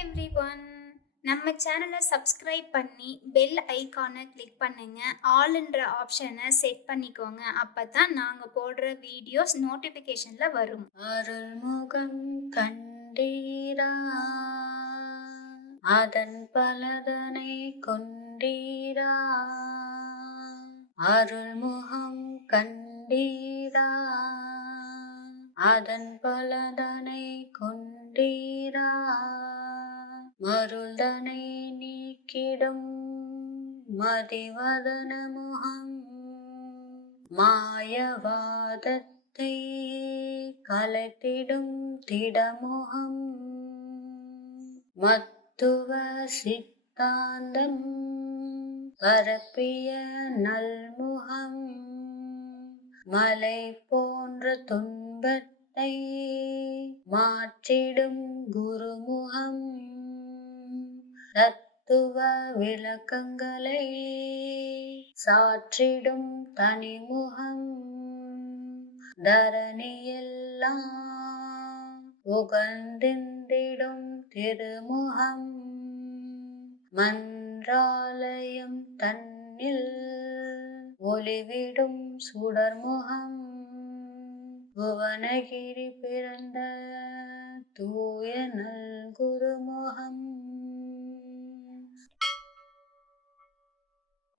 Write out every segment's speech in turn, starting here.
Everyone. நம்ம சேனலை subscribe பண்ணி பெல் ஐகானை கிளிக் பண்ணுங்க. ஆல்ன்ற ஆப்ஷனை செட் பண்ணிக்கோங்க. அப்பதான் நாங்க போடுற வீடியோஸ் நோட்டிபிகேஷன்ல வரும். அருள்முகம் கண்டீரா, அதன் பலதனை கொண்டீரா. அருள்முகம் கண்டீரா, அதன் பலதனை கொண்டீரா. மருள்தனை நீக்கிடும் மதிவதன முகம், மாயவாதத்தை கலைத்திடும் திடமுகம். மத்துவ சித்தாந்தம் பரப்பிய நல்முகம், மலை போன்ற துன்பத்தை மாற்றிடும் குருமுகம். தத்துவ விளக்கங்களை சாற்றிடும் தனிமுகம், தரணியெல்லாம் உகந்திந்திடும் திருமுகம். மன்றாலயம் தன்னில் ஒளிவிடும் சுடர்முகம், புவனகிரி பிறந்த தூய நல் குருமுகம்.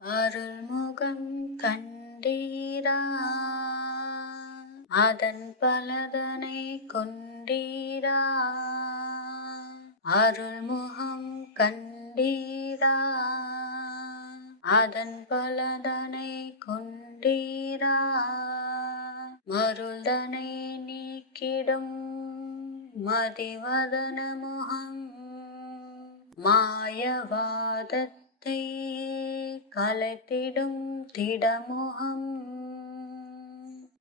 அருள்முகம் கண்டீரா, அதன் பலதனை கொண்டீரா. அருள்முகம் கண்டீரா, அதன் பலதனை கொண்டீரா. மருள்தனை நீக்கிடும் மதிவதன முகம், மாயவாதத்தை கலைத்திடும் திடமுகம்.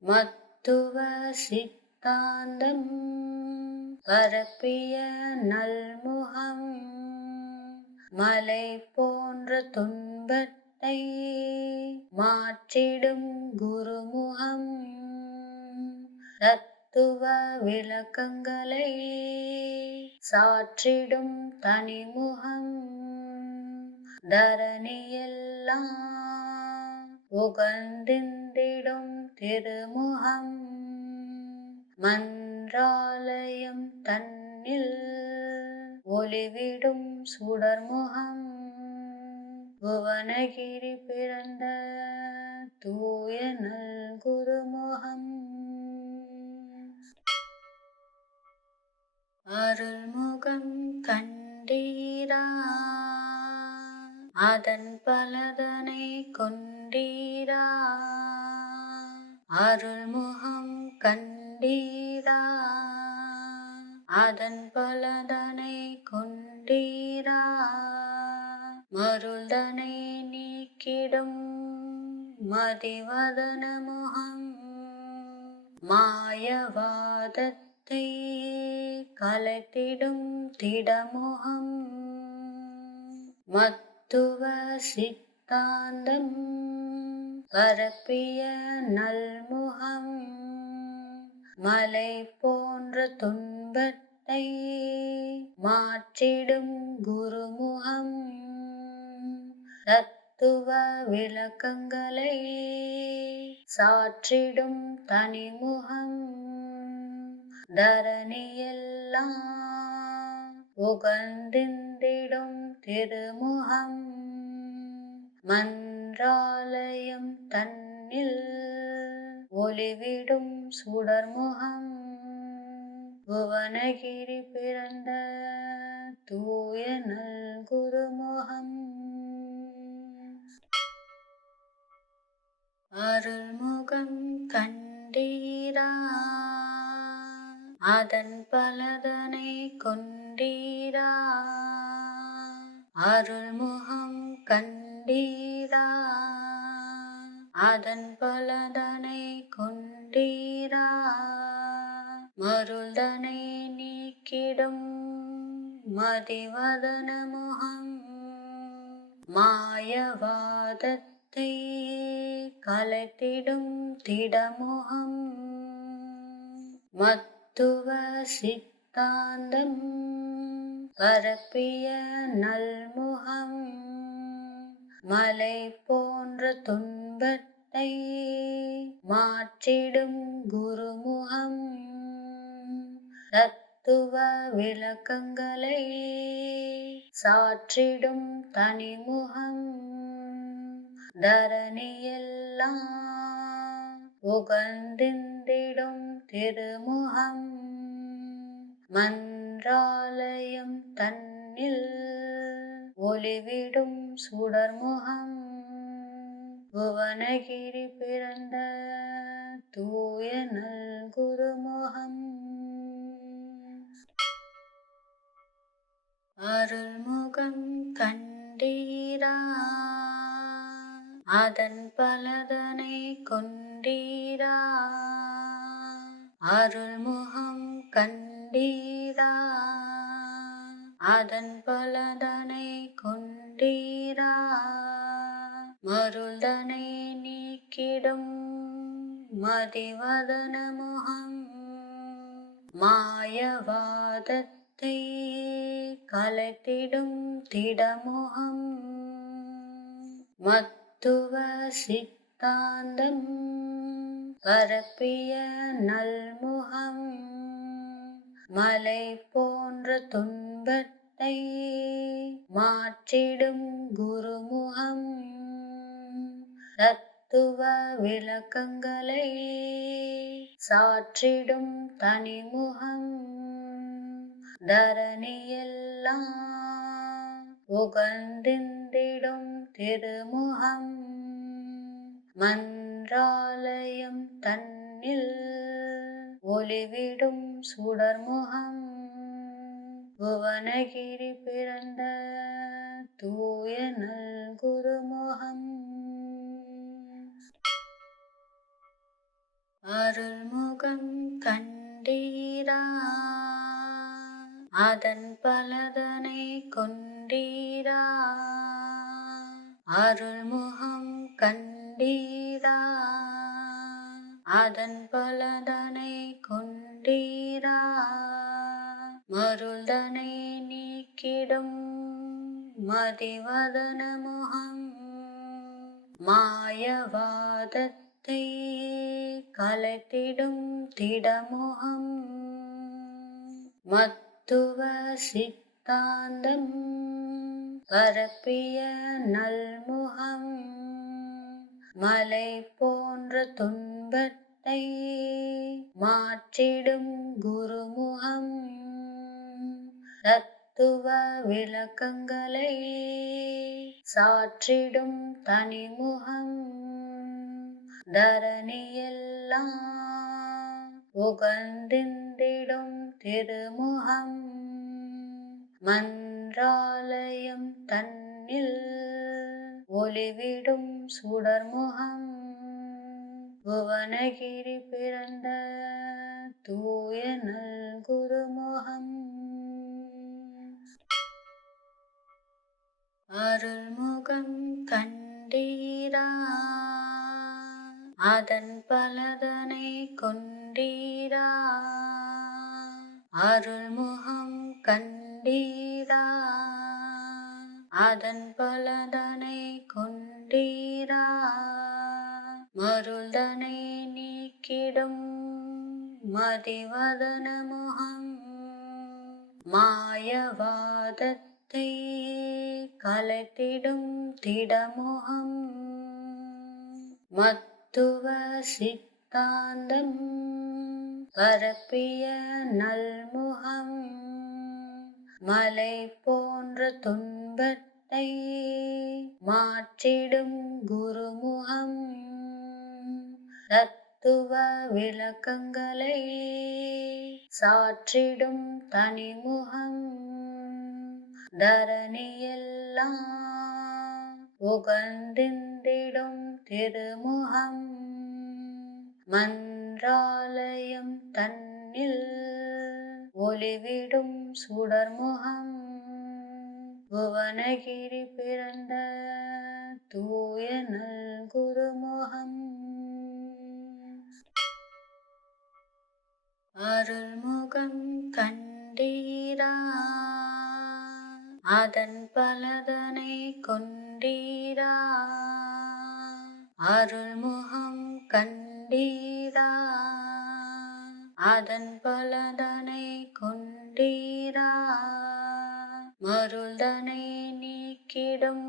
மத்துவ சித்தாந்தம் பரப்பிய நல்முகம், மலை போன்ற துன்பத்தை மாற்றிடும் குருமுகம். தத்துவ விளக்கங்களை சாற்றிடும் தனிமுகம், தரணியெல்லாம் உகந்திந்திடும் திருமுகம். மன்றாலயம் தன்னில் ஒளிவிடும் சுடர்முகம், புவனகிரி பிறந்த தூய நல் குருமுகம். அருள்முகம் கண்டீரா, அதன் பலதனை கொண்டீரா. அருள்முகம் கண்டீரா, அதன் பலதனை கொண்டீரா. மருள்தனை நீக்கிடும் மதிவதன முகம், மாயவாதத்தை கலைத்திடும் திடமுகம். மத்துவ சித்தாந்தம் பரப்பிய நல்முகம், மலை போன்ற துன்பத்தை மாற்றிடும் குருமுகம். தத்துவ விளக்கங்களை சாற்றிடும் தனிமுகம், தரணியெல்லாம் உகந்திந்திடும் திருமுகம். மன்றாலயம் தன்னில் ஒளிவிடும் சுடர்முகம், புவனகிரி பிறந்த தூய நல் குருமுகம். அருள்முகம் கண்டீரா, அதன் பலதனை கொண்டீரா. அருள்முகம் கண்டீரா, அதன் பலதனை கொண்டீரா. மருள்தனை நீக்கிடும் மதிவதன முகம், மாயவாதத்தை கலைத்திடும் திடமுகம். மத்துவ சித்தாந்தம் பரப்பிய நல்முகம் மலை போன்ற துன்பத்தை மாற்றிடும் குருமுகம் தத்துவ விளக்கங்களை சாற்றிடும் தனிமுகம் தரணியெல்லாம் உகந்திந்திடும் திருமுகம் மன்றாலயம் தன்னில் ஒளிவிடும் சுடர்முகம் புவனகிரி பிறந்த தூய நல் குருமுகம் அருள்முகம் கண்டீரா அதன் பலதனை கொண்டீரா அருள்முகம் கண்டீரா அதன் பலதனை கொண்டீரா மருள்தனை நீக்கிடும் மதிவதன முகம் மாயவாதத்தை கலைத்திடும் திடமுகம் மத்துவ சித்தாந்தம் பரப்பிய நல்முகம் மலை போன்ற துன்பத்தை மாற்றிடும் குருமுகம் தத்துவ விளக்கங்களை சாற்றிடும் தனிமுகம் தரணியெல்லாம் உகந்திந்திடும் திருமுகம் மன்றாலயம் தன்னில் ஒளிவிடும் சுடர்முகம் புவனகிரி பிறந்த தூய நல் குருமுகம் அருள்முகம் கண்டீரா அதன் பலதனை கொண்டீரா அருள்முகம் கண்டீரா அதன் பலதனை கொண்டீரா மருள்தனை நீக்கிடும் மதிவதன முகம் மாயவாதத்தை கலைத்திடும் திடமுகம் மத்துவ சித்தாந்தம் பரப்பிய நல்முகம் மலை போன்ற துன்பத்தை மாற்றிடும் குருமுகம் தத்துவ விளக்கங்களை சாற்றிடும் தனிமுகம் தரணியெல்லாம் உகந்திந்திடும் திருமுகம் மன்றாலயம் தன்னில் ஒளிவிடும் சுடர்முகம் புவனகிரி பிறந்த தூய நல் குருமுகம் அருள்முகம் கண்டீரா அதன் பலதனை கொண்டீரா அருள்முகம் கண்டீரா அதன் பலதனை கொண்டீரா மருள்தனை நீக்கிடும் மதிவதன முகம் மாயவாதத்தை கலைத்திடும் திடமுகம் மத்துவ சித்தாந்தம் பரப்பிய நல்முகம் மலை போன்ற துன்பத்தை மாற்றிடும் குருமுகம் தத்துவ விளக்கங்களை சாற்றிடும் தனிமுகம் தரணியெல்லாம் உகந்திந்திடும் திருமுகம் மன்றாலயம் தன்னில் ஒளிவிடும் சுடர்முகம் புவனகிரி பிறந்த தூய நல் குருமுகம் அருள்முகம் கண்டீரா அதன் பலதனை கொண்டீரா, அருள்முகம் கண்டீரா, அதன் பலதனை கொண்டீரா, மருள்தனை நீக்கிடும்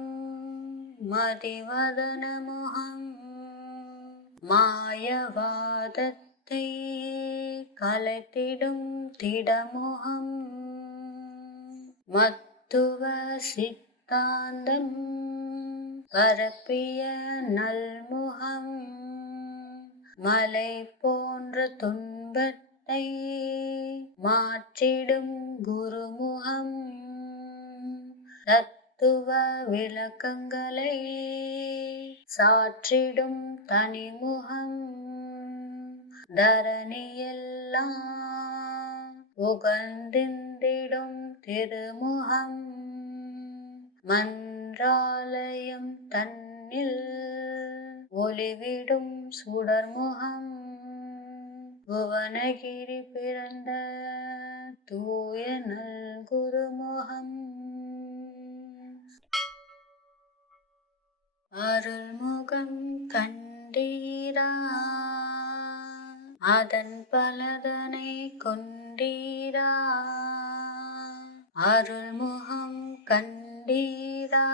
மதிவதன முகம், மாயவாதத்தை கலைத்திடும் திடமுகம், மத்துவ சித்தாந்தம் பரப்பிய நல்முகம், மலை போன்ற துன்பத்தை மாற்றிடும் குருமுகம், தத்துவ விளக்கங்களை சாற்றிடும் தனிமுகம், தரணியெல்லாம் உகந்திந்திடும் திருமுகம், மன்றாலயம் தன்னில் ஒளிவிடும் சுடர்முகம், புவனகிரி பிறந்த தூய நல் குருமுகம், அருள்முகம் கண்டீரா, அதன் பலதனை கொண்டீரா, அருள்முகம் கண்டீரா,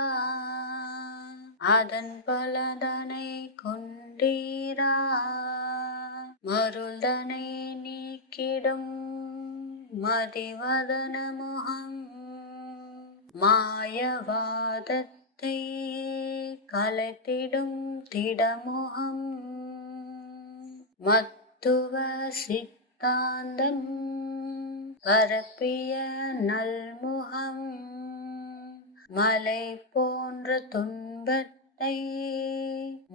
அதன் பலதனை கொண்டீரா, மருள்தனை நீக்கிடும் மதிவதன முகம், மாயவாதத்தை கலைத்திடும் திடமுகம், மத்துவ சித்தாந்தம் பரப்பிய நல்முகம், மலை போன்ற துன்பத்தை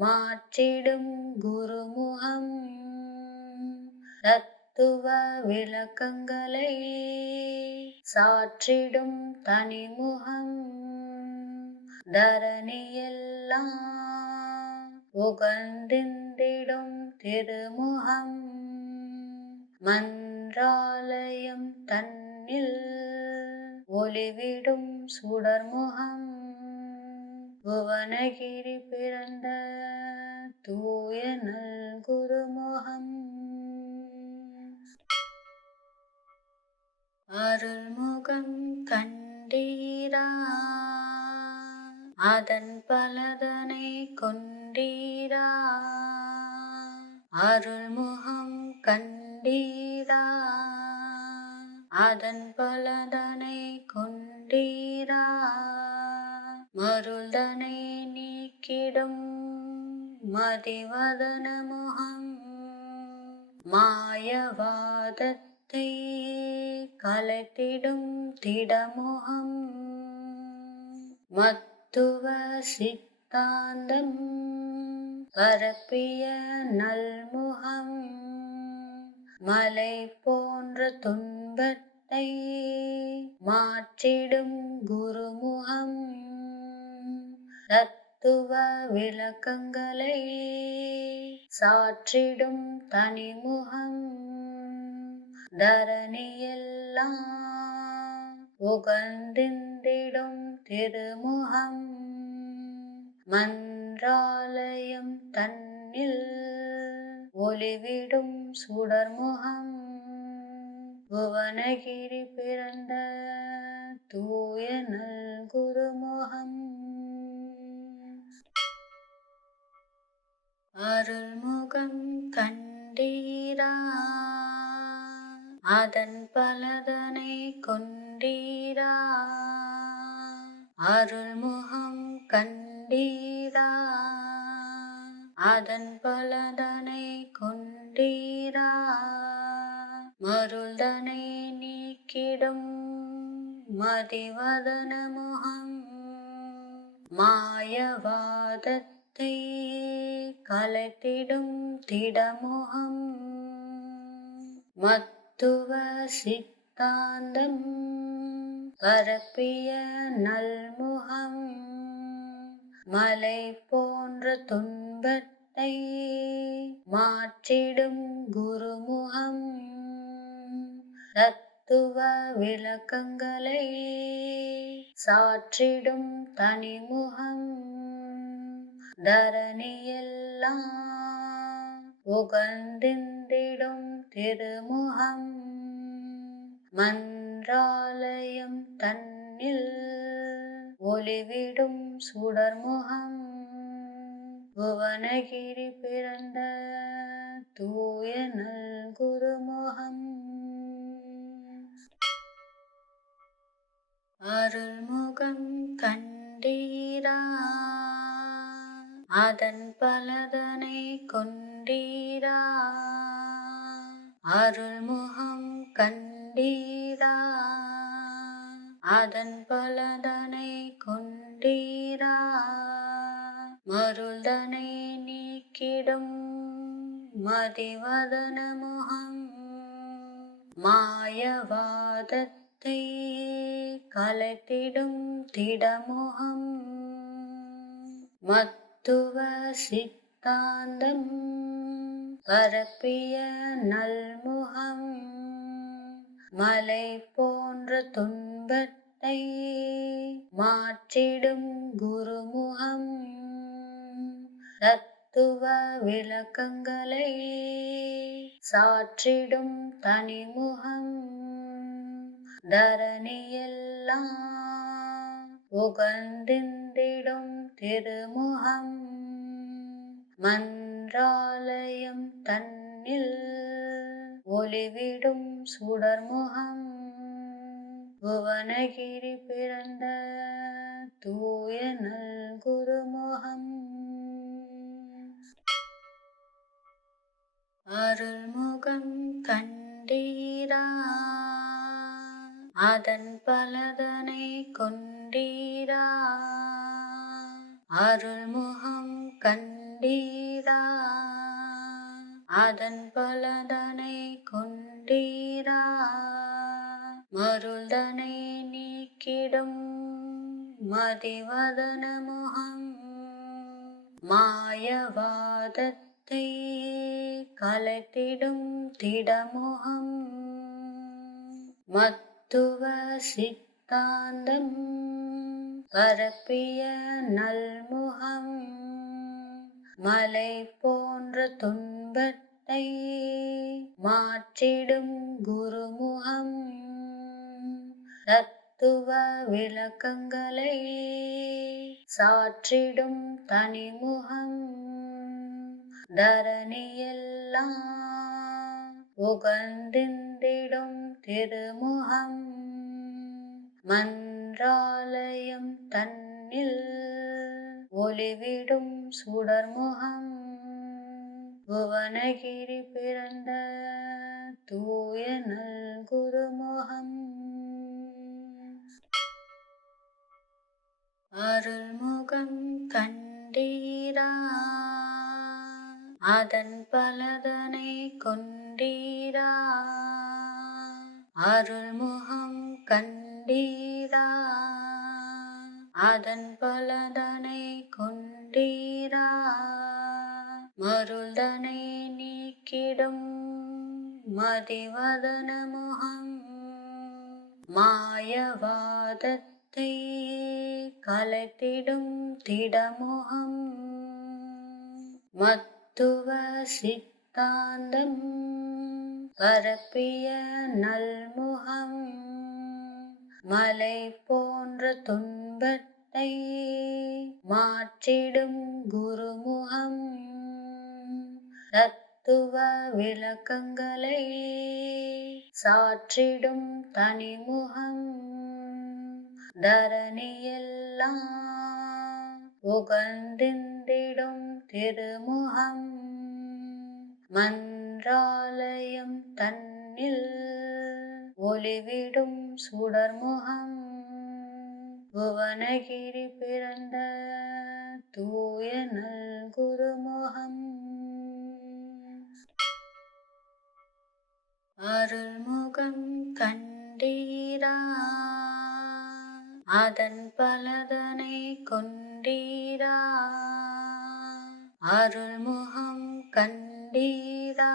மாற்றிடும் குருமுகம், தத்துவ விளக்கங்களை சாற்றிடும் தனிமுகம், தரணியெல்லாம் உகந்திந்திடும் திருமுகம், மன்றாலயம் தன்னில் ஒளிவிடும் சுடர்முகம், புவனகிரி பிறந்த தூய நல் குருமுகம், அருள்முகம் கண்டீரா, அதன் பலதனை கொண்டீரா, அருள்முகம் கண்டீரா, அதன் பலதனை கொண்டீரா, மருள்தனை நீக்கிடும் மதிவதன முகம், மாயவாதத்தை கலைத்திடும் திடமுகம், மத்துவ சித்தாந்தம் பரப்பிய நல்முகம், மலை போன்ற துன்பத்தை மாற்றிடும் குருமுகம், தத்துவ விளக்கங்களை சாற்றிடும் தனிமுகம், தரணியெல்லாம் உகந்திந்திடும் திருமுகம், மன்றாலயம் தன்னில் ஒளிவிடும் சுடர்முகம், புவனகிரி பிறந்த தூய நல் குருமுகம், அருள்முகம் கண்டீரா, அதன் பலதனை கொண்டீரா, அருள்முகம் கண்டீரா, அதன் பலதனை கொண்டீரா, மருள்தனை நீக்கிடும் மதிவதன முகம், மாயவாதத்தை கலைத்திடும் திடமுகம், மத்துவ சித்தாந்தம் பரப்பிய நல்முகம், மலை போன்ற துன்பத்தை மாற்றிடும் குருமுகம், தத்துவ தத்துவ விளக்கங்களை சாற்றிடும் தனிமுகம் தரணியெல்லாம் உகந்திந்திடும் திருமுகம் மன்றாலயம் தன்னில் ஒளிவிடும் சுடர்முகம் புவனகிரி பிறந்த தூய நல் குருமுகம் அருள்முகம் கண்டீரா அதன் பலதனை கொண்டீரா அருள்முகம் கண்டீரா அதன் பலதனை கொண்டீரா மருள்தனை நீக்கிடும் மதிவதன முகம் மாயவாதத்தை கலைத்திடும் திடமுகம் மத்துவ சித்தாந்தம் பரப்பிய நல்முகம் மலை போன்ற துன்பத்தை மாற்றிடும் குருமுகம் தத்துவ விளக்கங்களை சாற்றிடும் தனிமுகம் தரணியெல்லாம் உகந்திந்திடும் திருமுகம் மன்றாலயம் தன்னில் ஒளிவிடும் சுடர்முகம் புவனகிரி பிறந்த தூய நல் குருமுகம் அருள்முகம் கண்டீரா அதன் பலதனை கொண்டீரா அருள்முகம் கண்டீரா அதன் பலதனை கொண்டீரா மருள்தனை நீக்கிடும் மதிவதன முகம் மாயவாதத்தை கலைத்திடும் திடமுகம் மத்துவ சித்தாந்தம் பரப்பிய நல்முகம் மலை போன்ற துன்பத்தை மாற்றிடும் குருமுகம் தத்துவ விளக்கங்களை சாற்றிடும் தனிமுகம் தரணியெல்லாம் உகந்திந்திடும் திருமுகம் மன்றாலயம் தன்னில் ஒளிவிடும் சுடர்முகம் புவனகிரி பிறந்த தூய நல் குருமுகம் அருள்முகம் கண்டீரா அதன் பலதனை கொண்டீரா அருள்முகம் கண்டீரா அதன் பலதனை கொண்டீரா மருள்தனை நீக்கிடும் மதிவதன முகம் மாயவாதத்தை கலைத்திடும் திடமுகம் மத்துவ சித்தாந்தம் பரப்பிய நல்முகம் மலை போன்ற துன்பத்தை மாற்றிடும் குருமுகம் தத்துவ விளக்கங்களை சாற்றிடும் தனிமுகம் தரணியெல்லாம் உகந்திந்திடும் திருமுகம் மன்றாலயம் தன்னில் ஒளிவிடும் சுடர்முகம் புவனகிரி பிறந்த தூய நல் குருமுகம் அருள்முகம் கண்டீரா அதன் பலதனை கொண்டீரா அருள்முகம் கண்டீரா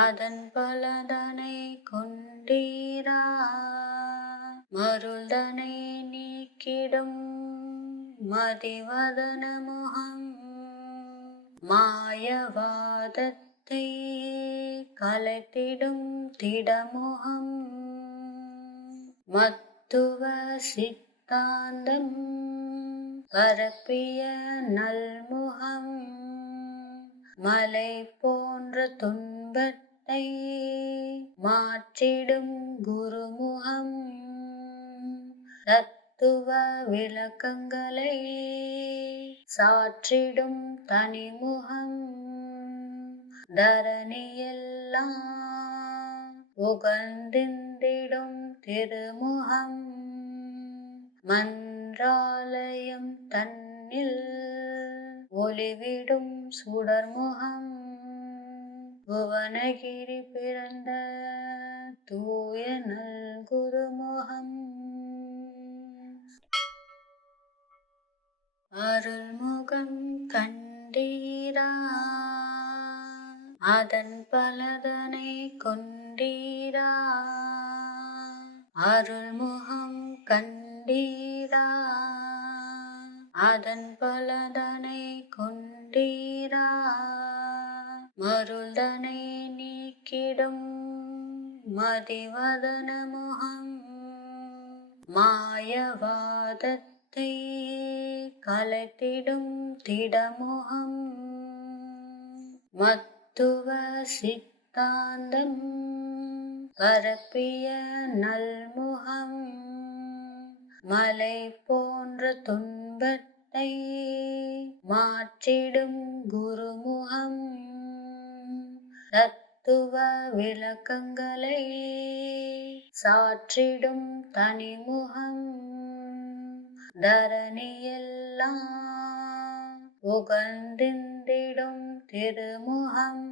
அதன் பல பலதனை கொண்டீரா மருள்தனை நீக்கிடும் மதிவதன முகம் மாயவாதத்தை கலைத்திடும் திடமுகம் மத்துவ சித்தாந்தம் பரப்பிய நல்முகம் மலை போன்ற துன்பத்தை மாற்றிடும் குருமுகம் தத்துவ விளக்கங்களை சாற்றிடும் தனிமுகம் தரணியெல்லாம் உகந்திந்திடும் திருமுகம் மன்றாலயம் தன்னில் ஒளிவிடும் சுடர்முகம் புவனகிரி பிறந்த தூய நல் குருமுகம் அருள்முகம் கண்டீரா அதன் பலதனை கொண்டீரா அருள்முகம் கண்டீரா அதன் பலதனை கொண்டீரா மருள்தனை நீக்கிடும் மதிவதன முகம் மாயவாதத்தை கலைத்திடும் திடமுகம் மத்துவ சித்தாந்தம் பரப்பிய நல்முகம் மலை போன்ற துன்பத்தை மாற்றிடும் குருமுகம் தத்துவ விளக்கங்களை சாற்றிடும் தனிமுகம் தரணியெல்லாம் உகந்திந்திடும் திருமுகம்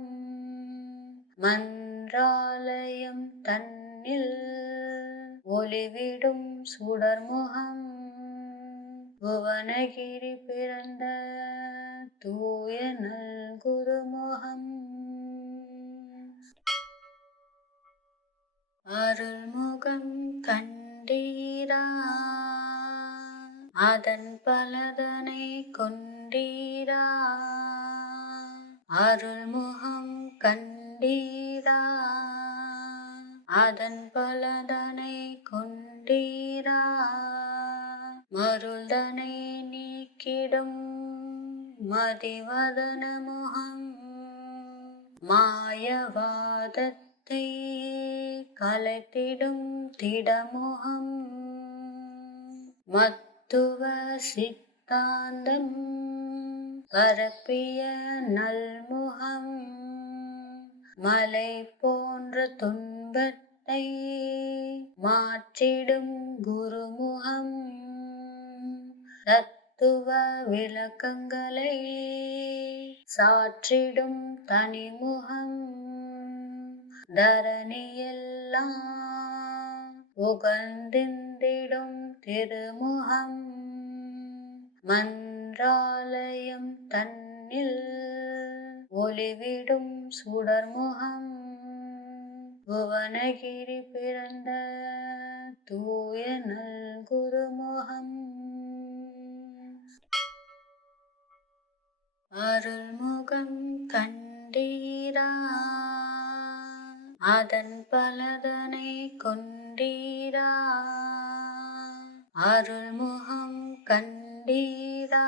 மன்றாலயம் தன்னில் ஒளிவிடும் சுடர்முகம் புவனகிரி பிறந்த தூய நல் குருமுகம் அருள்முகம் கண்டீரா அதன் பலதனை கொண்டீரா அருள்முகம் கண்டீரா அதன் பலதனை கொண்டீரா மருள்தனை நீக்கிடும் மதிவதன முகம் மாயவாதத்தை கலைத்திடும் திடமுகம் மத்துவ சித்தாந்தம் பரப்பிய நல்முகம் மலை போன்ற துன்பத்தை மாற்றிடும் குருமுகம் தத்துவ விளக்கங்களை சாற்றிடும் தனிமுகம் தரணியெல்லாம் உகந்திந்திடும் திருமுகம் மன்றாலயம் தன்னில் ஒளிவிடும் சுடர்முகம் புவனகிரி பிறந்த தூய நல் குருமுகம் அருள்முகம் கண்டீரா அதன் பலதனை கொண்டீரா அருள்முகம் கண்டீரா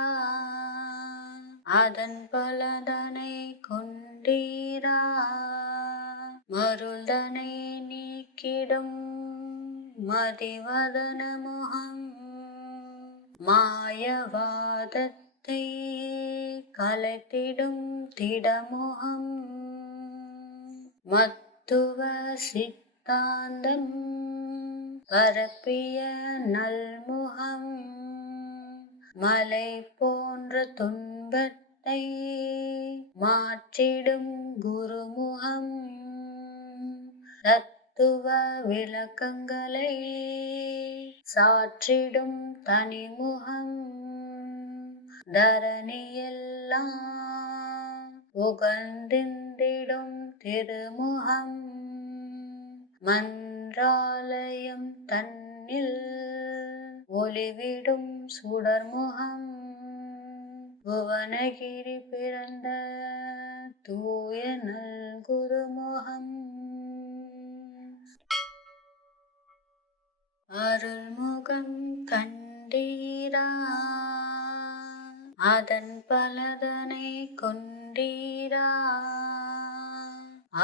அதன் பலதனை கொண்டீரா மருள்தனை நீக்கிடும் மதிவதன முகம் மாயவாதத்தை கலைத்திடும் திடமுகம் மத்துவ சித்தாந்தம் பரப்பிய நல்முகம் மலை போன்ற துன்பத்தை மாற்றிடும் குருமுகம் தத்துவ விளக்கங்களை சாற்றிடும் தனிமுகம் தரணியெல்லாம் உகந்திந்திடும் திருமுகம் மன்றாலயம் தன்னில் ஒளிவிடும் சுடர்முகம் புவனகிரி பிறந்த தூய நல் குருமுகம் அருள்முகம் கண்டீரா அதன் பலதனை கொண்டீரா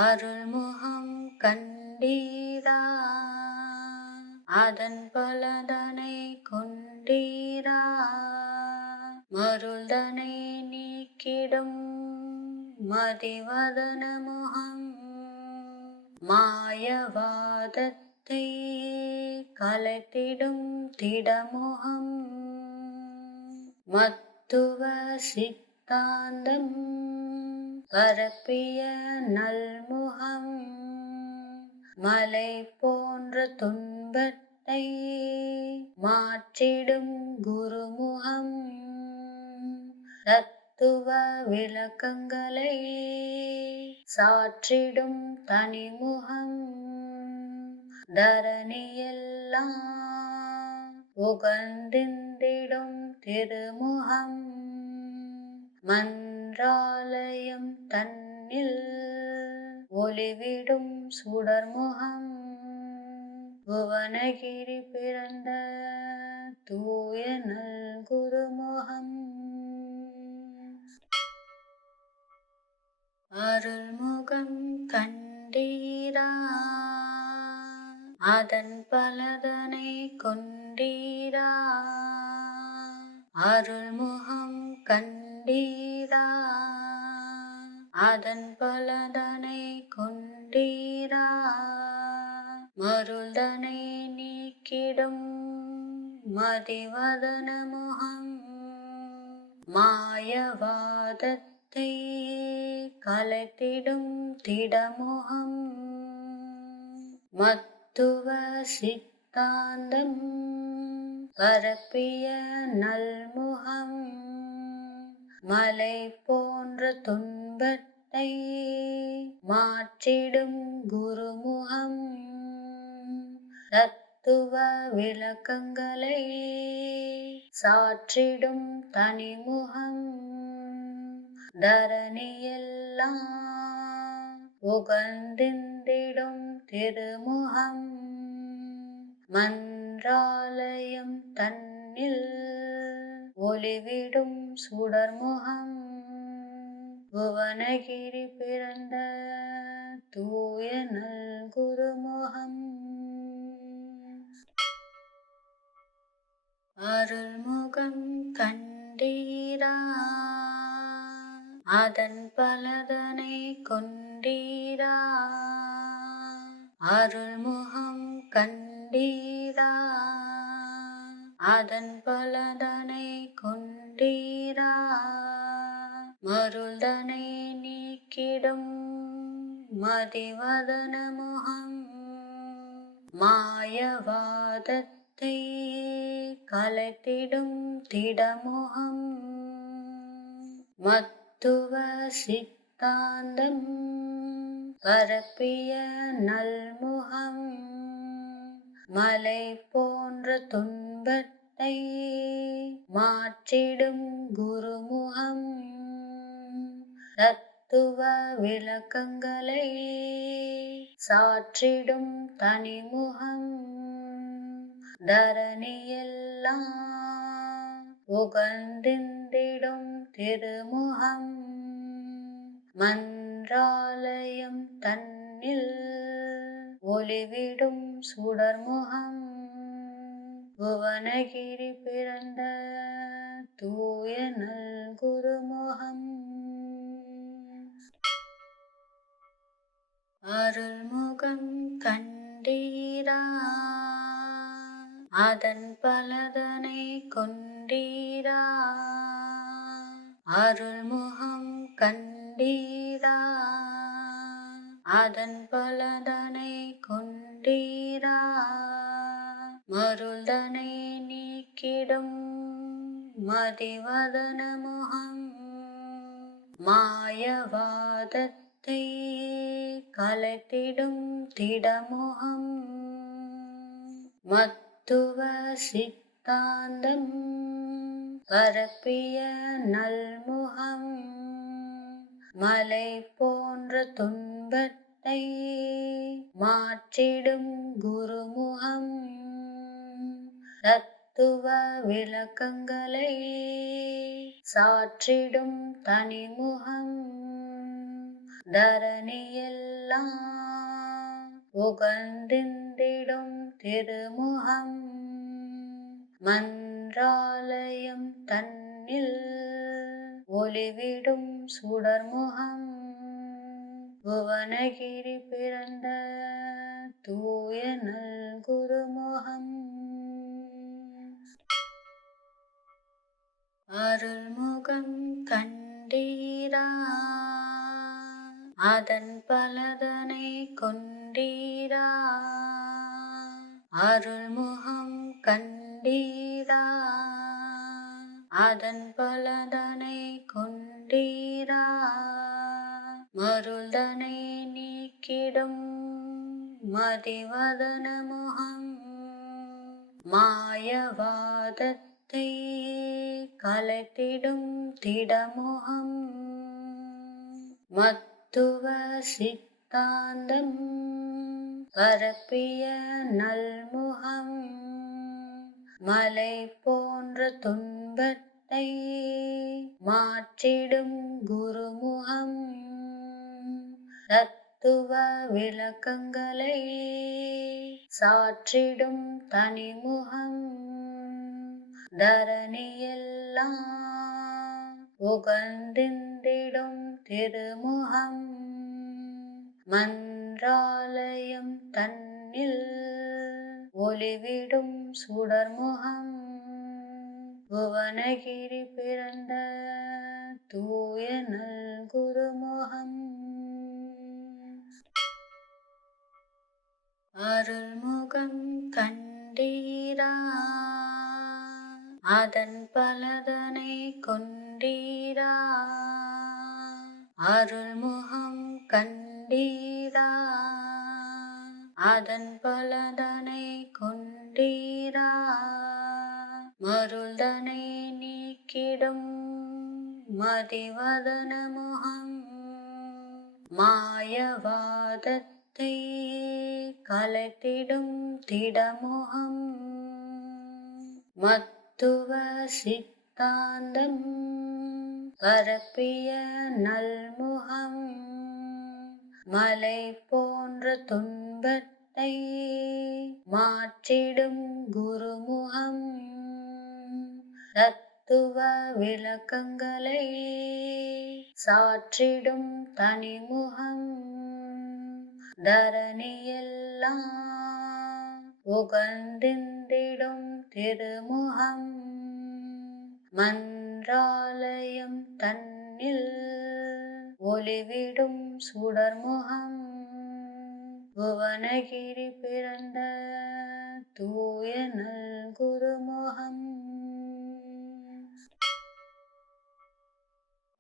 அருள்முகம் கண்டீரா அதன் பலதனை கொண்டீரா மருள்தனை நீக்கிடும் மதிவதன முகம் மாயவாதத்தை கலைத்திடும் திடமுகம் மத்துவ சித்தாந்தம் பரப்பிய நல்முகம் மலை போன்ற துன்பத்தை மாற்றிடும் குருமுகம் தத்துவ விளக்கங்களை சாற்றிடும் தனிமுகம் தரணியெல்லாம் உகந்திந்திடும் திருமுகம் மன்றாலயம் தன்னில் ஒளிவிடும் சுடர்முகம் புவனகிரி பிறந்த தூய நல் குருமுகம் அருள்முகம் கண்டீரா அதன் பலதனை கொண்டீரா அருள்முகம் கண்டீரா அதன் பலதனை கொண்டீரா மருள்தனை நீக்கிடும் மதிவதன முகம் மாயவாதத்தை கலைத்திடும் திடமுகம் மத்துவ சித்தாந்தம் பரப்பிய நல்முகம் மலை போன்ற துன்பத்தை மாற்றிடும் குருமுகம் தத்துவ விளக்கங்களை சாற்றிடும் தனிமுகம் தரணியெல்லாம் உகந்திந்திடும் திருமுகம் மன்றாலயம் தன்னில் ஒளிவிடும் சுடர்முகம் புவனகிரி பிறந்த தூய நல் குருமுகம் அருள்முகம் கண்டீரா அதன் பலதனை கொண்டீரா அருள்முகம் கண்டீரா அதன் பலதனை கொண்டீரா மருள்தனை நீக்கிடும் மதிவதன முகம் மாயவாதத்தை கலைத்திடும் திடமுகம் மத்துவ சித்தாந்தம் பரப்பிய நல்முகம் மலை போன்ற துன்பத்தை மாற்றிடும் குருமுகம் தத்துவ விளக்கங்களை சாற்றிடும் தனிமுகம் தரணியெல்லாம் உகந்திந்திடும் திருமுகம் மன்றாலயம் தன்னில் ஒளிவிடும் சுடர்முகம் புவனகிரி பிறந்த தூய நல் குருமுகம் அருள்முகம் கண்டீரா அதன் பலதனை கொண்டீரா அருள்முகம் கண்டீரா அதன் பலதனை கொண்டீரா மருள்தனை நீக்கிடும் மதிவதன முகம் மாயவாதத்தை கலைத்திடும் திடமுகம் மத்துவ சித்தாந்தம் பரப்பிய நல்முகம் மலை போன்ற துன்பத்தை மாற்றிடும் குருமுகம் தத்துவ விளக்கங்களை சாற்றிடும் தனிமுகம் தரணியெல்லாம் உகந்திந்திடும் திருமுகம் மன்றாலயம் தன்னில் ஒளிவிடும் சுடர்முகம் புவனகிரி பிறந்த தூய நல் குருமுகம் அருள்முகம் கண்டீரா அதன் பலதனை கொண்டீரா அருள்முகம் கண்டீரா அதன் பலதனை கொண்டீரா மருள்தனை நீக்கிடும் மதிவதன முகம் மாயவாதத்தை கலைத்திடும் திடமுகம் மத்துவ சித்தாந்தம் பரப்பிய நல்முகம் மலை போன்ற துன்பத்தை மாற்றிடும் குருமுகம் தத்துவ விளக்கங்களை சாற்றிடும் தனிமுகம் தரணியெல்லாம் உகந்திந்திடும் திருமுகம் மன்றாலயம் தன்னில் ஒளிவிடும் சுடர்முகம் புவனகிரி பிறந்த தூய நல் குருமுகம் அருள்முகம் கண்டீரா அதன் பலதனை கொண்டீரா அருள்முகம் கண்டீரா அதன் பலதனை கொண்டீரா மருள்தனை நீக்கிடும் மதிவதன முகம் மாயவாதத்தை கலைத்திடும் திடமுகம் மத்துவ சித்தாந்தம் பரப்பிய நல்முகம் மலை போன்ற துன்பத்தை மாற்றிடும் குருமுகம் தத்துவ விளக்கங்களை சாற்றிடும் தனிமுகம் தரணியெல்லாம் உகந்திந்திடும் திருமுகம் மன்றாலயம் தன்னில் ஒளிவிடும் சுடர்முகம் புவனகிரி பிறந்த தூய நல் குருமுகம்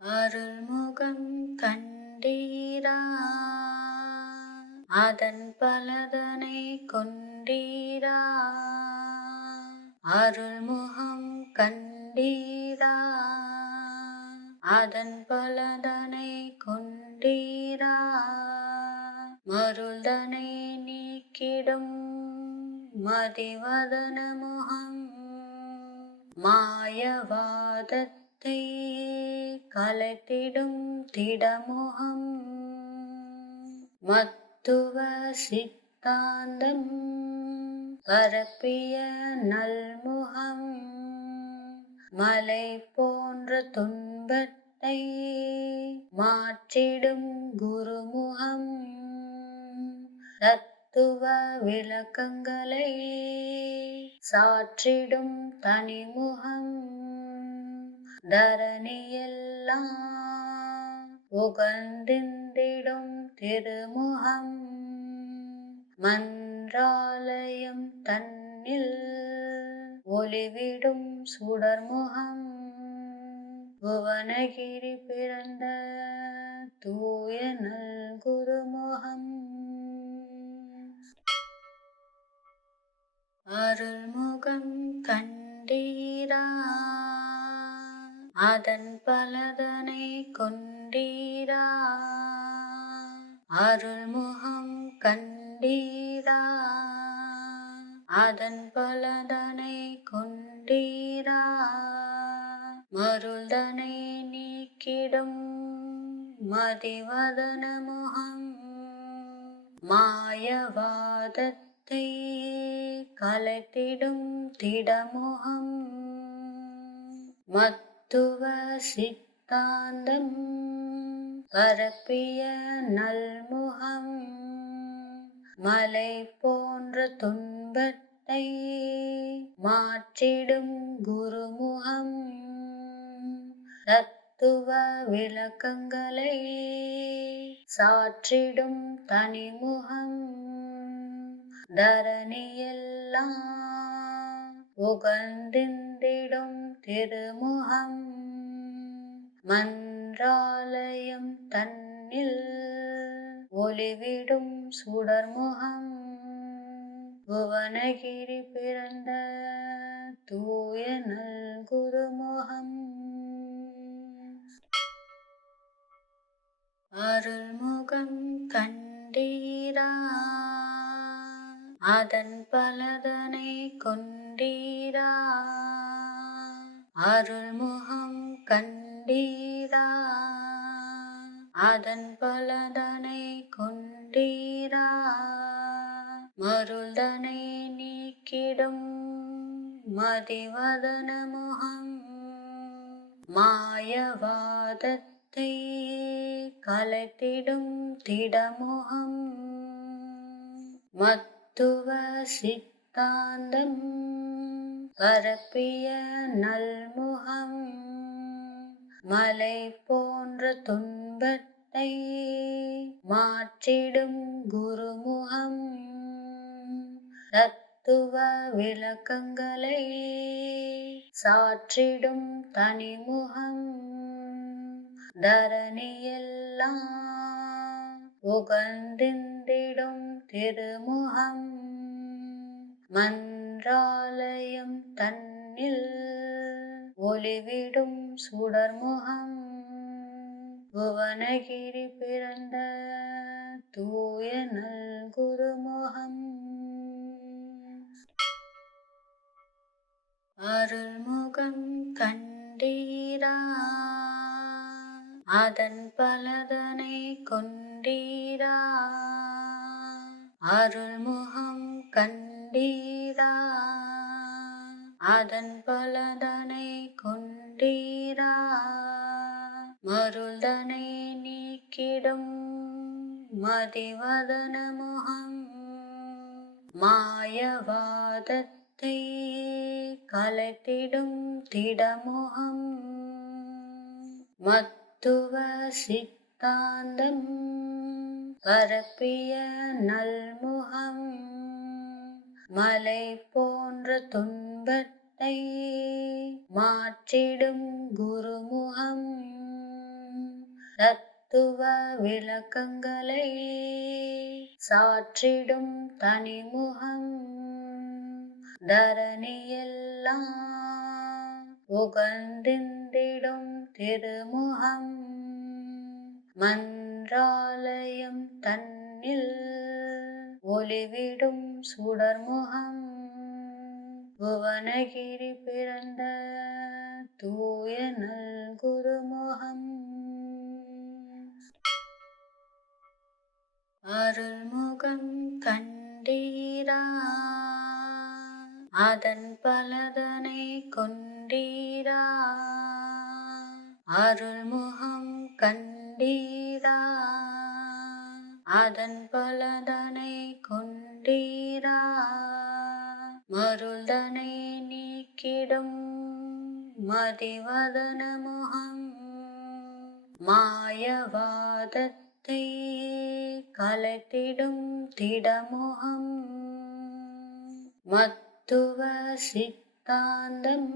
அருள்முகம் கண்டீரா அதன் பலதனை கொண்டீரா அருள்முகம் கண்டீரா அதன் பலதனை கொண்டீரா மருள்தனை நீக்கிடும் மதிவதன முகம் மாயவாதத்தை கலைத்திடும் திடமுகம் மத்துவ சித்தாந்தம் பரப்பிய நல்முகம் மலை போன்ற துன்பத்தை மாற்றிடும் குருமுகம் தத்துவ விளக்கங்களை சாற்றிடும் தனிமுகம் தரணியெல்லாம் உகந்திந்திடும் திருமுகம் மன்றாலயம் தன்னில் ஒளிவிடும் சுடர்முகம் புவனகிரி பிறந்த தூய நல் குருமுகம். அருள்முகம் கண்டீரா அதன் பலதனை கொண்டீரா. அருள்முகம் கண்டீரா அதன் பலதனை கொண்டீரா. மருள்தனை நீக்கிடும் மதிவதன முகம். மாயவாதத்தை கலைத்திடும் திடமுகம். மத்துவ சித்தாந்தம் பரப்பிய நல்முகம். மலை போன்ற துன்பத்தை மாற்றிடும் குருமுகம். தத்துவ விளக்கங்களை சாற்றிடும் தனிமுகம். தரணியெல்லாம் உகந்திந்திடும் திருமுகம். மன்றாலயம் தன்னில் ஒளிவிடும் சுடர்முகம். புவனகிரி பிறந்த தூய நல் குருமுகம். அருள்முகம் கண்டீரா அதன் பலதனை கொண்டீரா. அருள்முகம் கண்டீரா அதன் பலதனை கொண்டீரா. மருள்தனை நீக்கிடும் மதிவதன முகம். மாயவாதத்தை கலைத்திடும் திடமுகம். மத்துவ சித்தாந்தம் பரப்பிய நல்முகம். மலை போன்ற துன்பத்தை மாற்றிடும் குருமுகம். தத்துவ விளக்கங்களை சாற்றிடும் தனிமுகம். தரணியெல்லாம் உகந்திந்திடும் திருமுகம். மன்றாலயம் தன்னில் ஒளிவிடும் சுடர்முகம். புவனகிரி பிறந்த தூய நல் குருமுகம். அருள்முகம் கண்டீரா அதன் பலதனை கொண்டீரா. அருள்முகம் கண்டீரா அதன் பலதனை கொண்டீரா. மருள்தனை நீக்கிடும் மதிவதன முகம். மாயவாதத்தை கலைத்திடும் திடமுகம். மத்துவ சித்தாந்தம் பரப்பிய நல்முகம். மலை போன்ற துன்பத்தை மாற்றிடும் குருமுகம். தத்துவ விளக்கங்களை சாற்றிடும் தனிமுகம். தரணியெல்லாம் உகந்திந்திடும் திருமுகம். மன்றாலயம் தன்னில் ஒளிவிடும் சுடர்முகம். புவனகிரி பிறந்த தூய நல் குருமுகம். அருள்முகம் கண்டீரா அதன் பலதனை கொண்டீரா. அருள்முகம் கண்டீரா அதன் பலதனை கொண்டீரா. மருள்தனை நீக்கிடும் மதிவதன முகம். மாயவாதத்தை கலைத்திடும் திடமுகம். மத்துவ சித்தாந்தம்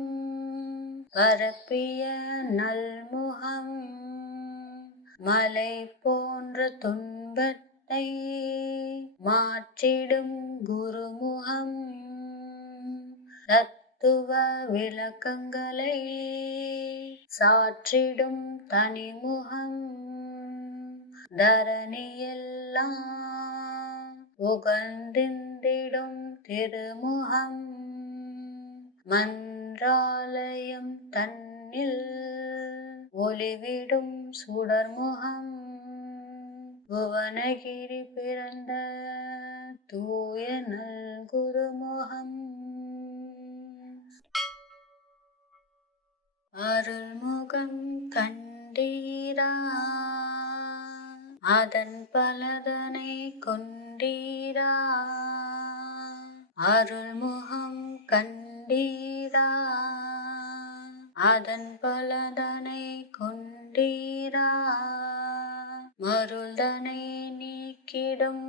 பரப்பிய நல்முகம். மலை போன்ற துன்பத்தை மாற்றிடும் குருமுகம். தத்துவ விளக்கங்களை சாற்றிடும் தனிமுகம். தரணியெல்லாம் உகந்திந்திடும் திருமுகம். மன்றாலயம் தன்னில் ஒளிவிடும் சுடர்முகம். புவனகிரி பிறந்த தூய நல் குருமுகம். அருள்முகம் கண்டீரா, அதன் பலதனை கொண்டீரா. அருள்முகம் கண்டீரா, அதன் பலதனை கொண்டீரா. மருள்தனை நீக்கிடும்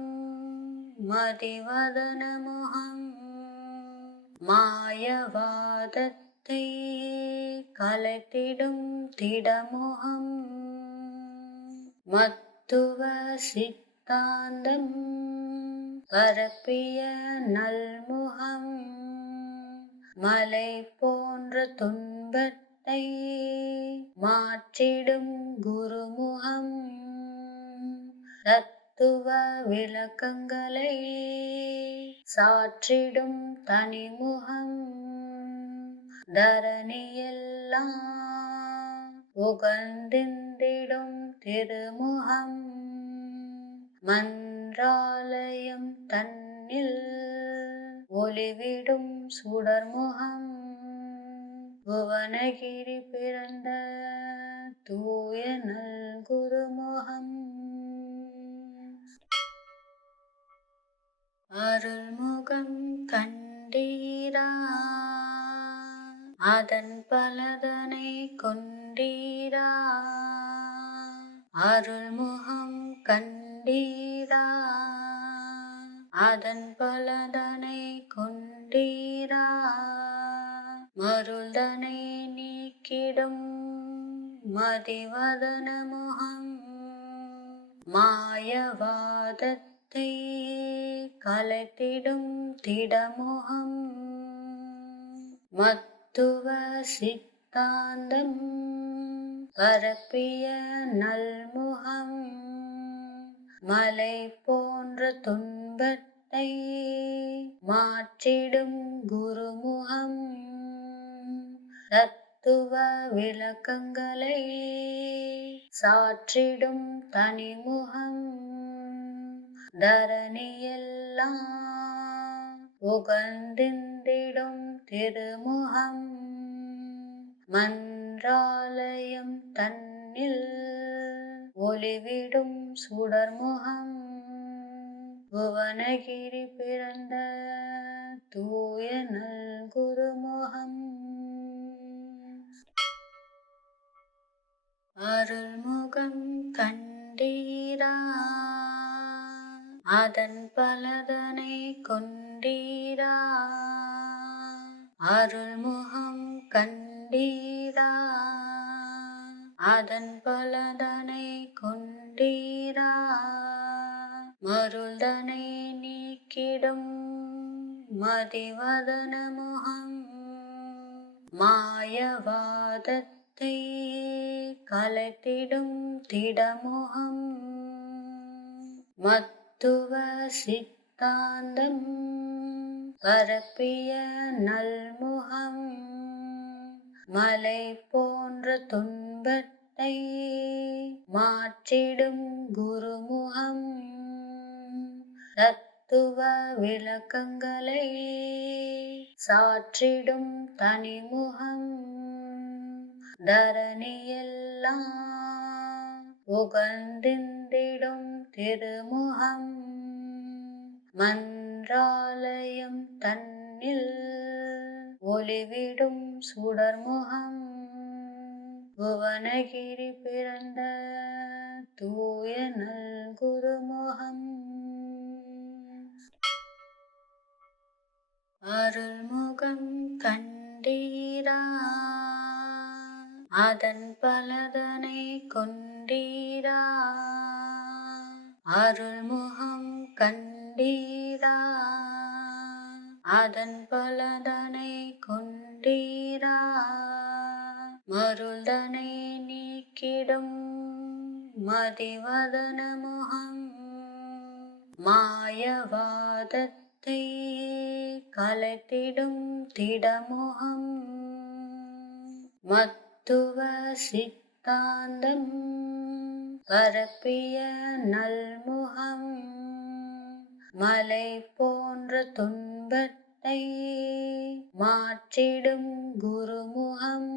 மதிவதன முகம். மாயவாதத்தை கலைத்திடும் திடமுகம். மத்துவ சித்தாந்தம் பரப்பிய நல்முகம். மலை போன்ற துன்பத்தை மாற்றிடும் குருமுகம். தத்துவ விளக்கங்களை சாற்றிடும் தனிமுகம். தரணியெல்லாம் உகந்திந்திடும் திருமுகம். மன்றாலயம் தன்னில் ஒளிவிடும் சுடர்முகம். புவனகிரி பிறந்த தூய நல் குருமுகம். அருள்முகம் கண்டீரா, அதன் பலதனை கொண்டீரா. அருள்முகம் கண்டீரா, அதன் பலதனை கொண்டீரா. மருள்தனை நீக்கிடும் மதிவதன முகம். மாயவாதத்தை கலைத்திடும் திடமுகம். மத்துவ சித்தாந்தம் பரப்பிய நல்முகம். மலை போன்ற துன்பத்தை மாற்றிடும் குருமுகம். தத்துவ விளக்கங்களை சாற்றிடும் தனிமுகம். தரணியெல்லாம் உகந்திந்திடும் திருமுகம். மன்றாலயம் தன்னில் ஒளிவிடும் சுடர்முகம். புவனகிரி பிறந்த தூய நல் குருமுகம். அருள்முகம் கண்டீரா, அதன் பலதனை கொண்டீரா. அருள்முகம் கண்டீரா, அதன் பலதனை கொண்டீரா. மருள்தனை நீக்கிடும் மதிவதன முகம். மாயவாதத்தை கலைத்திடும் திடமுகம். மத்துவ சித்தாந்தம் பரப்பிய நல்முகம். மலை போன்ற துன்பத்தை மாற்றிடும் குருமுகம். தத்துவ விளக்கங்களை சாற்றிடும் தனிமுகம். தரணியெல்லாம் உகந்திந்திடும் திருமுகம். மன்றாலயம் தன்னில் ஒளிவிடும் சுடர்முகம். புவனகிரி பிறந்த தூய நல் குருமுகம். அருள்முகம் கண்டீரா, அதன் பலதனை கொண்டீரா. கண்டீரா அருள்முகம் கண்டீரா அதன் பலதனை கொண்டீரா மருள்தனை நீக்கிடும் மதிவதன முகம் மாயவாதத்தை கலைத்திடும் திடமுகம் மத்துவ சித்தாந்தம் பரப்பிய நல்முகம் மலை போன்ற துன்பத்தை மாற்றிடும் குருமுகம்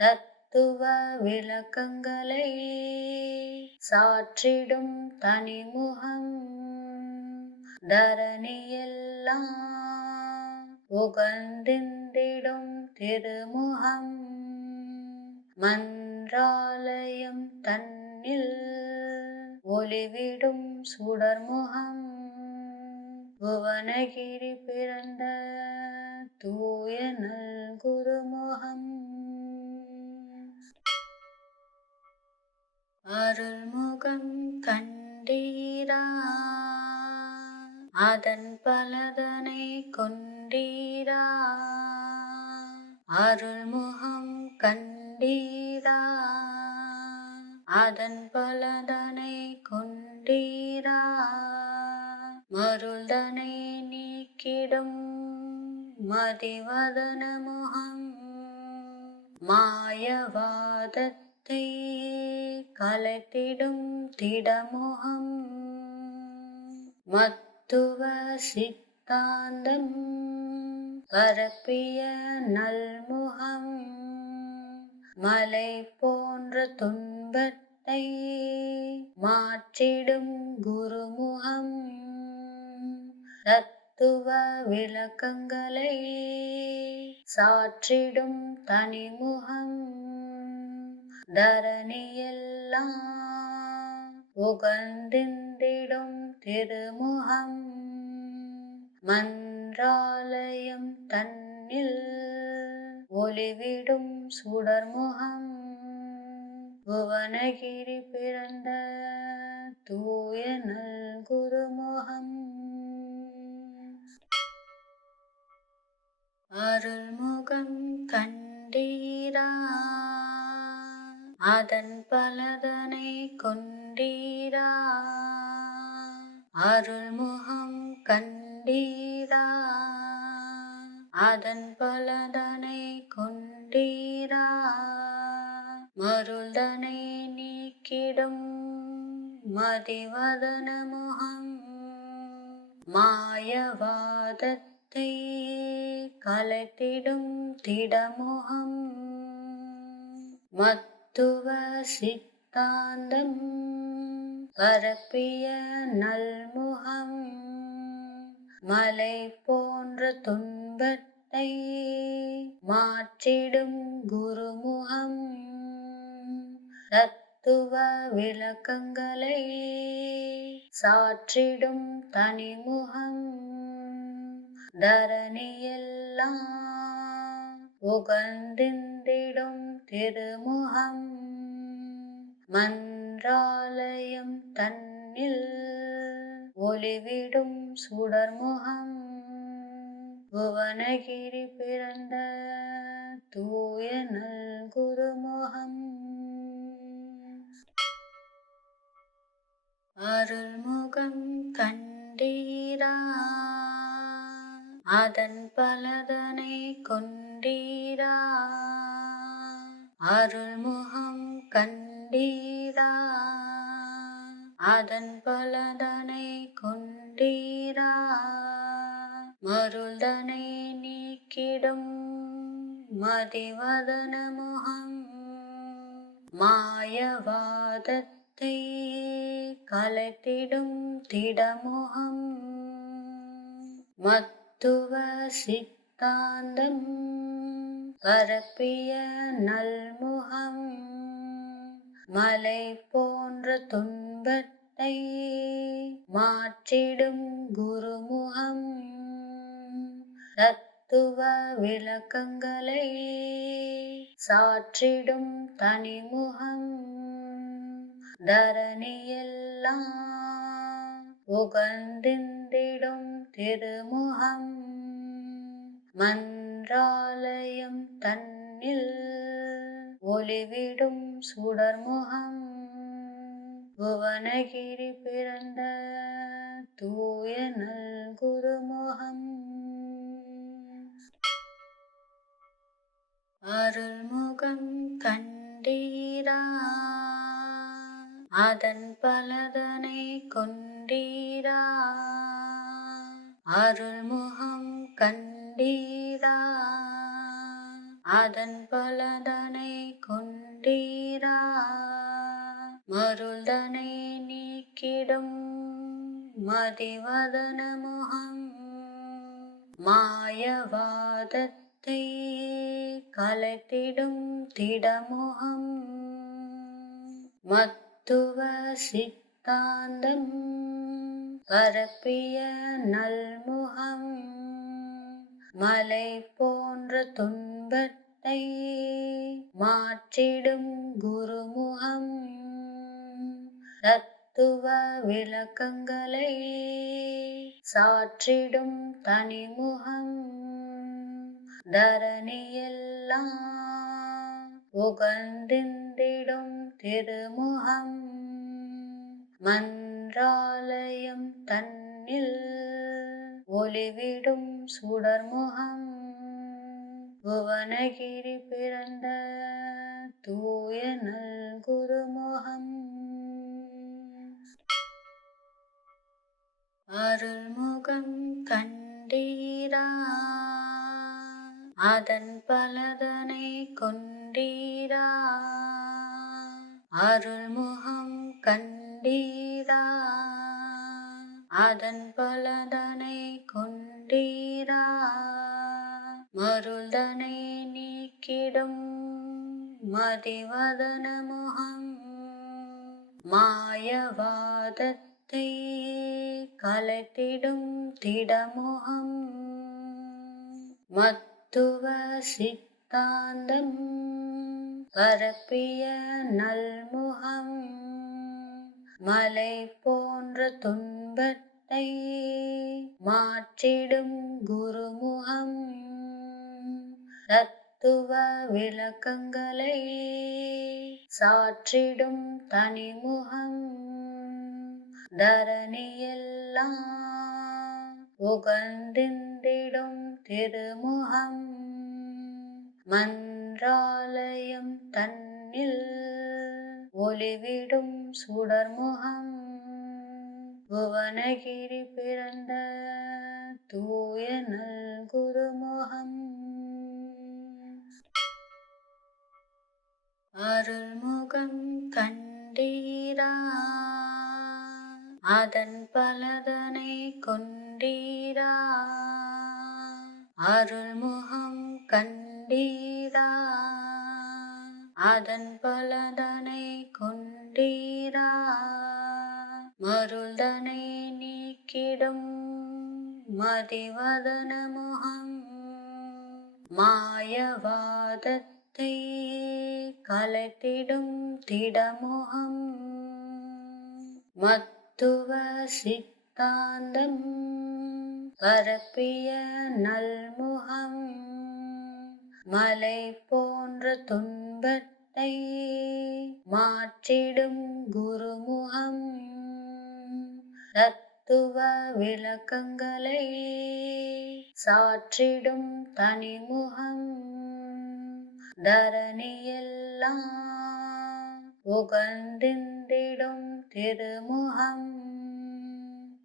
தத்துவ விளக்கங்களை சாற்றிடும் தனிமுகம் தரணியெல்லாம் உகந்திந்திடும் திருமுகம் மன்றாலயம் தன்னில் ஒளிவிடும் சுடர்முகம் புவனகிரி பிறந்த தூய நல் குருமுகம் அருள்முகம் கண்டீரா அதன் பலதனை கொண்டீரா அருள்முகம் கண்டீரா அதன் பலதனை கொண்டீரா மருள்தனை நீக்கிடும் மதிவதன முகம் மாயவாதத்தை கலைத்திடும் திடமுகம் மத்துவ சித்தாந்தம் பரப்பிய நல்முகம் மலை போன்ற துன்பத்தை மாற்றிடும் குருமுகம் தத்துவ விளக்கங்களை சாற்றிடும் தனிமுகம் தரணியெல்லாம் உகந்திந்திடும் திருமுகம் மன்றாலயம் தன்னில் ஒளிவிடும் சுடர்முகம் புவனகிரி பிறந்த தூய நல் குருமுகம் அருள்முகம் கண்டீரா அதன் பலதனை கொண்டீரா அருள்முகம் கண்டீரா அதன் பலதனை கொண்டீரா மருள்தனை நீக்கிடும் மதிவதன முகம் மாயவாதத்தை கலைத்திடும் திடமுகம் மத்துவ சித்தாந்தம் பரப்பிய நல்முகம் மலை போன்ற துன்பத்தை மாற்றிடும் குருமுகம் தத்துவ விளக்கங்களை சாற்றிடும் தனிமுகம் தரணியெல்லாம் உகந்திந்திடும் திருமுகம் மன்றாலயம் தன்னில் ஒளிவிடும் சுடர்முகம் புவனகிரி பிறந்த தூய நல் குருமுகம் அருள்முகம் கண்டீரா அதன் பலதனை கொண்டீரா அருள்முகம் கண்டீரா அதன் பலதனை கொண்டீரா மருள்தனை நீக்கிடும் மதிவதன முகம் மாயவாதத்தை கலைத்திடும் திடமுகம் மத்துவ சித்தாந்தம் பரப்பிய நல்முகம் மலை போன்ற துன்பத்தை மாற்றிடும் குருமுகம் தத்துவ விளக்கங்களை சாற்றிடும் தனிமுகம் தரணியெல்லாம் உகந்திந்திடும் திருமுகம் மன்றாலயம் தன்னில் ஒளிவிடும் சுடர்முகம் புவனகிரி பிறந்த தூய நல் குருமுகம் அருள்முகம் கண்டீரா அதன் பலதனை கொண்டீரா அருள்முகம் கண்டீரா அதன் பலதனை கொண்டீரா மருள்தனை நீக்கிடும் மதிவதன முகம் மாயவாதத்தை கலைத்திடும் திடமுகம் மத்துவ சித்தாந்தம் பரப்பிய நல்முகம் மலை போன்ற துன்பத்தை மாற்றிடும் குருமுகம் தத்துவ விளக்கங்களை சாற்றிடும் தனிமுகம் தரணியெல்லாம் உகந்திந்திடும் திருமுகம் மன்றாலயம் தன்னில் ஒளிவிடும் சுடர்முகம் புவனகிரி பிறந்த தூய நல் குருமுகம் அருள்முகம் கண்டீரா அதன் பலதனை கொண்டீரா அருள்முகம் கண்டீரா அதன் பலதனை கொண்டீரா மருள்தனை நீக்கிடும் மதிவதன முகம் மாயவாதத்தை கலைத்திடும் திடமுகம் மத்துவ சித்தாந்தம் பரப்பிய நல்முகம் மலை போன்ற துன்பத்தை மாற்றிடும் குருமுகம் தத்துவ விளக்கங்களை சாற்றிடும் தனிமுகம் தரணியெல்லாம் உகந்திந்திடும் திருமுகம் மன்றாலயம் தன்னில் ஒளிவிடும் சுடர்முகம் புவனகிரி பிறந்த தூய நல் குருமுகம் அருள்முகம் கண்டீரா அதன் பலதனை கொண்டீரா அருள்முகம் கண்டீரா அதன் பலதனை கொண்டீரா மருள்தனை நீக்கிடும் மதிவதன முகம் மாயவாதத்தை கலைத்திடும் திடமுகம் மத்துவ சித்தாந்தம் பரப்பிய நல்முகம் மலை போன்ற துன்பத்தை மாற்றிடும் குருமுகம் தத்துவ விளக்கங்களை சாற்றிடும் தனிமுகம் தரணியெல்லாம் உகந்திந்திடும் திருமுகம்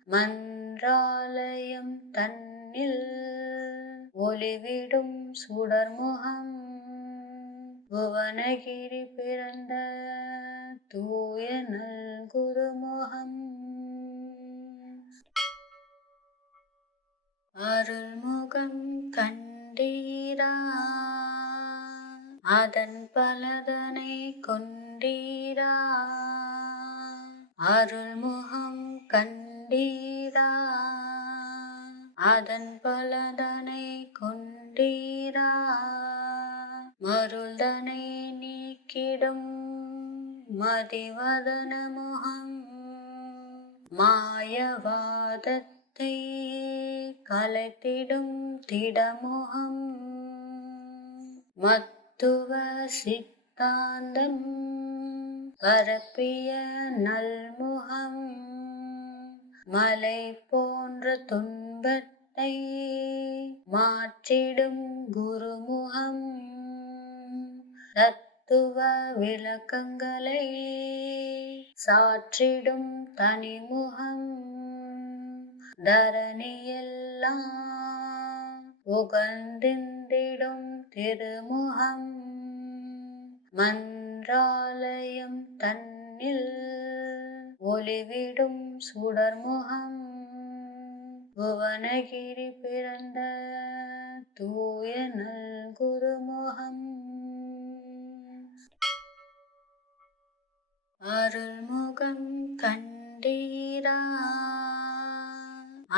மன்றாலயம் தன்னில் ஒளிவிடும் சுடர்முகம் புவனகிரி பிறந்த தூய நல் குருமுகம் அருள்முகம் கண்டீரா அதன் பலதனை கொண்டீரா அருள்முகம் கண்டீரா அதன் பலதனை கொண்டீரா மருள்தனை நீக்கிடும் மதிவதன முகம் மாயவாதத்தை கலைத்திடும் திடமுகம் மத்துவ சித்தாந்தம் பரப்பிய நல்முகம் மலை போன்ற துன்பத்தை மாற்றிடும் குருமுகம் தத்துவ விளக்கங்களை சாற்றிடும் தனிமுகம் தரணியெல்லாம் உகந்திந்திடும் திருமுகம் மன்றாலயம் தன்னில் ஒளிவிடும் சுடர்முகம் புவனகிரி பிறந்த தூய நல் குருமுகம் அருள்முகம் கண்டீரா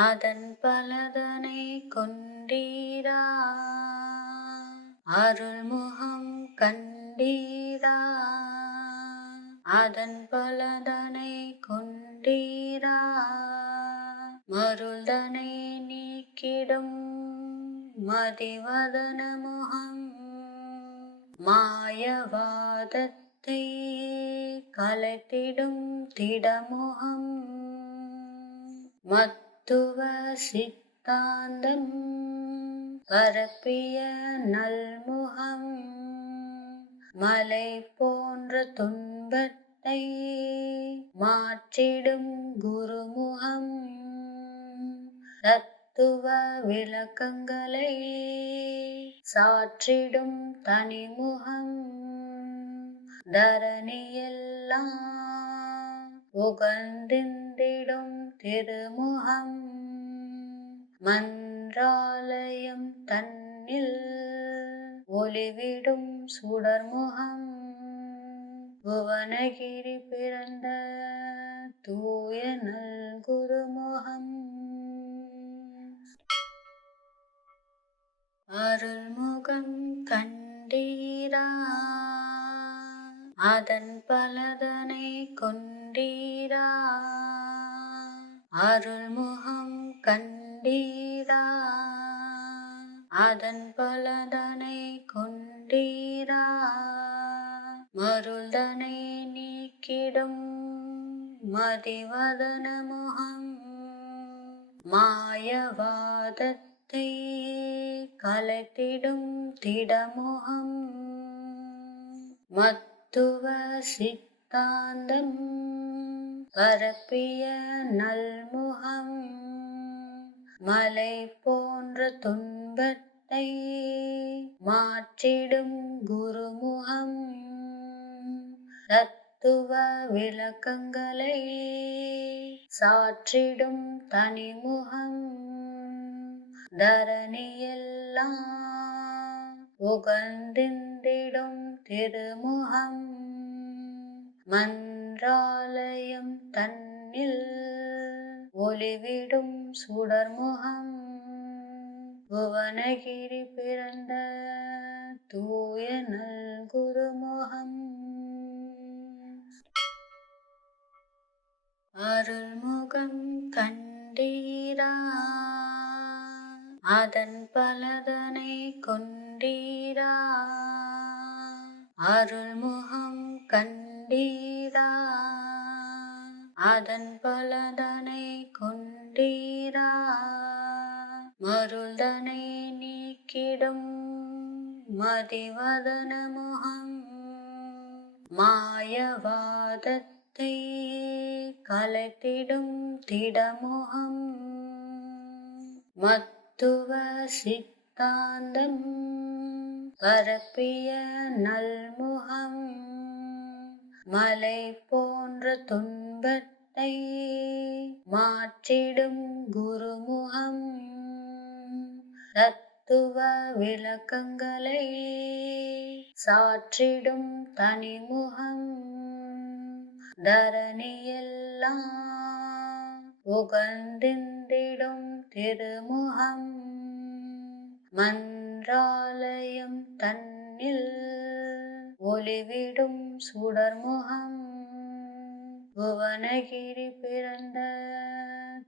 அதன் பலதனை கொண்டீரா அருள்முகம் கண்டீரா அதன் பலதனை கொண்டீரா மருள்தனை நீக்கிடும் மதிவதன முகம் மாயவாதத்தை கலைத்திடும் திடமுகம் மத்துவ சித்தாந்தம் பரப்பிய நல்முகம் மலை போன்ற துன்பத்தை மாற்றிடும் குருமுகம் தத்துவ விளக்கங்களை சாற்றிடும் தனிமுகம் தரணியெல்லாம் உகந்திந்திடும் திருமுகம் மன்றாலயம் தன்னில் ஒளிவிடும் சுடர்முகம் புவனகிரி பிறந்த தூய நல் குருமுகம் அருள்முகம் கண்டீரா அதன் பலதனை கொண்டீரா அருள்முகம் கண்டீரா அதன் பலதனை கொண்டீரா மருள்தனை நீக்கிடும் மதிவதன முகம் மாயவாதத்தை கலைத்திடும் திடமுகம் மத்துவ சித்தாந்தம் பரப்பிய நல்முகம் மலை போன்ற துன்பத்தை மாற்றிடும் குருமுகம் தத்துவ விளக்கங்களை சாற்றிடும் தனிமுகம் தரணியெல்லாம் உகந்திந்திடும் திருமுகம் மன்றாலயம் தன்னில் ஒளிவிடும் சுடர்முகம் புவனகிரி பிறந்த தூய நல் குருமுகம் அருள்முகம் கண்டீரா அதன் பலதனை கொண்டீரா அருள்முகம் கண்டீரா அதன் பலதனை கொண்டீரா மருள்தனை நீக்கிடும் மதிவதன முகம் மாயவாதத்தை கலைத்திடும் திடமுகம் மத்துவ சித்தாந்தம் பரப்பிய நல்முகம் மலை போன்ற துன்பத்தை மாற்றிடும் குருமுகம் தத்துவ விளக்கங்களை சாற்றிடும் தனிமுகம் தரணியெல்லாம் உகந்திந்திடும் திருமுகம் மன்றாலயம் தன்னில் ஒளிவிடும் சுடர்முகம் புவனகிரி பிறந்த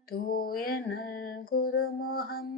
தூய நல் குருமுகம்